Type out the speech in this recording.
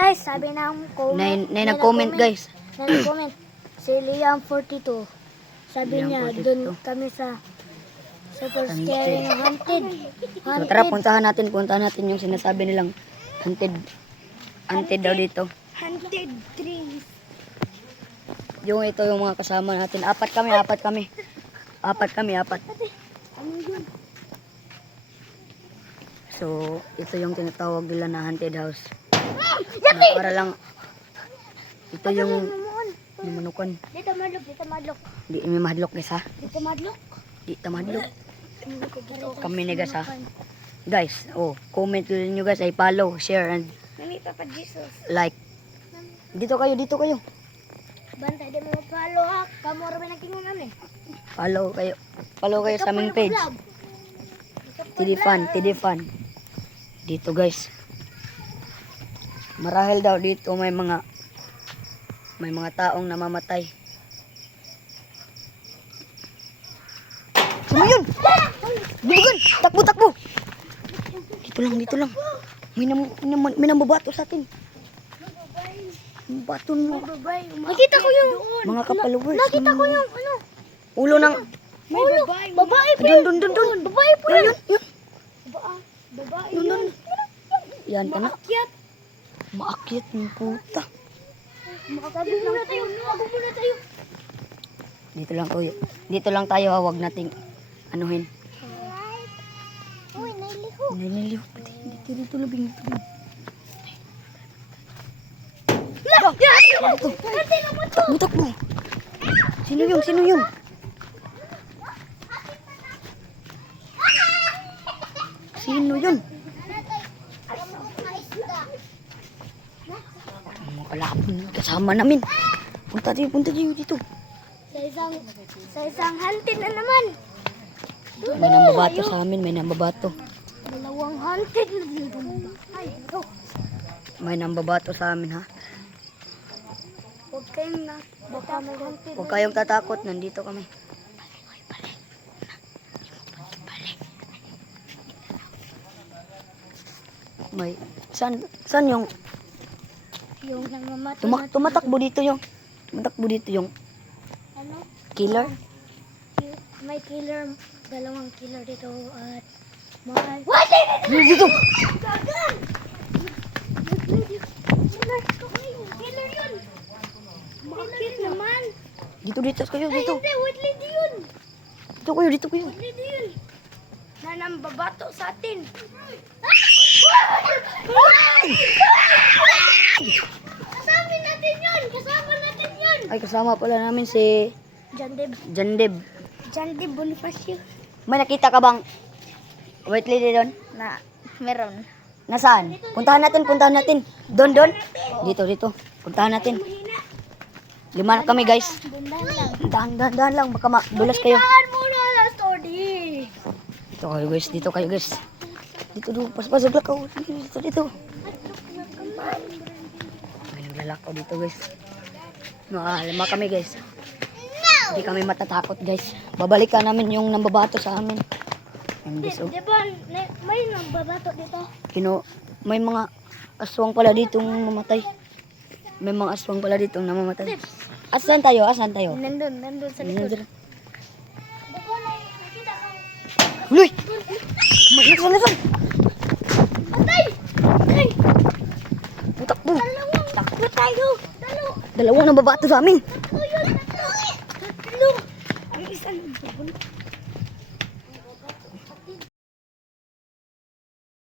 Guys, sabi ng comment. Na nag-comment guys. Na nag-comment. Si Liam42. Sabi Liam niya, 42. doon kami sa super scary ng haunted. So tara, puntahan natin yung sinasabi nilang haunted. Haunted daw dito. Haunted trees. Yung ito yung mga kasama natin. Apat kami. Ano yun? So, ito yung tinatawag nila na haunted house. Na para lang, ito yung manukan. Dito madlok. Di may mahadlok guys ha. Dito madlok. Di tamadlok. Kami ni guys ha. Guys, comment nyo guys ay follow, share, and Mami, Papa Jesus. like. Dito kayo. Bantay, di mo mag-follow ha. Kamu rin nagtingon namin. Follow kayo sa aming page. TD Fan. Dito guys. Marahil daw dito may mga taong namamatay. Ano yun? Bugan! Takbo! Dito lang. May nambabato sa atin. Bato mo. Nakita ko yung Mga kapalowers. Nakita ko yung ano. Ulo ng... Ulo. Babae pa Doon. Babae po yun. Yun. Babae Doon. yun. Yan ka na. Maakyat. Maakyat ng puta. Sabi muna tayo. Dito lang tayo, huwag nating anuhin. Uy, nailiho. Naliliw. Dito labing. Takbo. Sino yun? Sino yun? Mga kalapon, kasama namin. Punta tayo dito. Sa isang hunted na naman. May nambabato sa amin, Dalawang hunted na dito. Ay, ito. May nambabato sa amin ha. Huwag kayong baka may hunted. Huwag kayong tatakot, nandito kami. May, saan yung Yung nangamatay tumatakbo dito yung ano? killer? May killer, dalawang killer dito at mga... Dito! Gagan! Killer yun! Bakit naman? Dito kayo, Ay, dito. hindi, white lady yun! Dito kayo. White lady yun! Na nambabato sa atin. Kasama natin yun! Ay, kasama pala namin si Jandeb Jandeb. Bonifacio. May nakita ka bang white lady doon? Na, meron. Nasaan? Puntahan natin. Doon. Dito. Puntahan natin. 5 na kami guys. Dahan lang, baka madulas kayo. Saan muna na story? Dito kayo guys. Dito, pasagla ka. Dito. May naglalakaw dito guys. Mga 5 kami guys. Hindi kami matatakot guys. Babalikan namin yung nambabato sa amin. Di ba, may nambabato dito? May mga aswang pala ditong mamatay. Asan tayo? Nandun sa likod. Uy! Nasaan? Patay! Takbo! Takbo tayo! Dalawang nambabato sa amin. Tatlo! Ang isang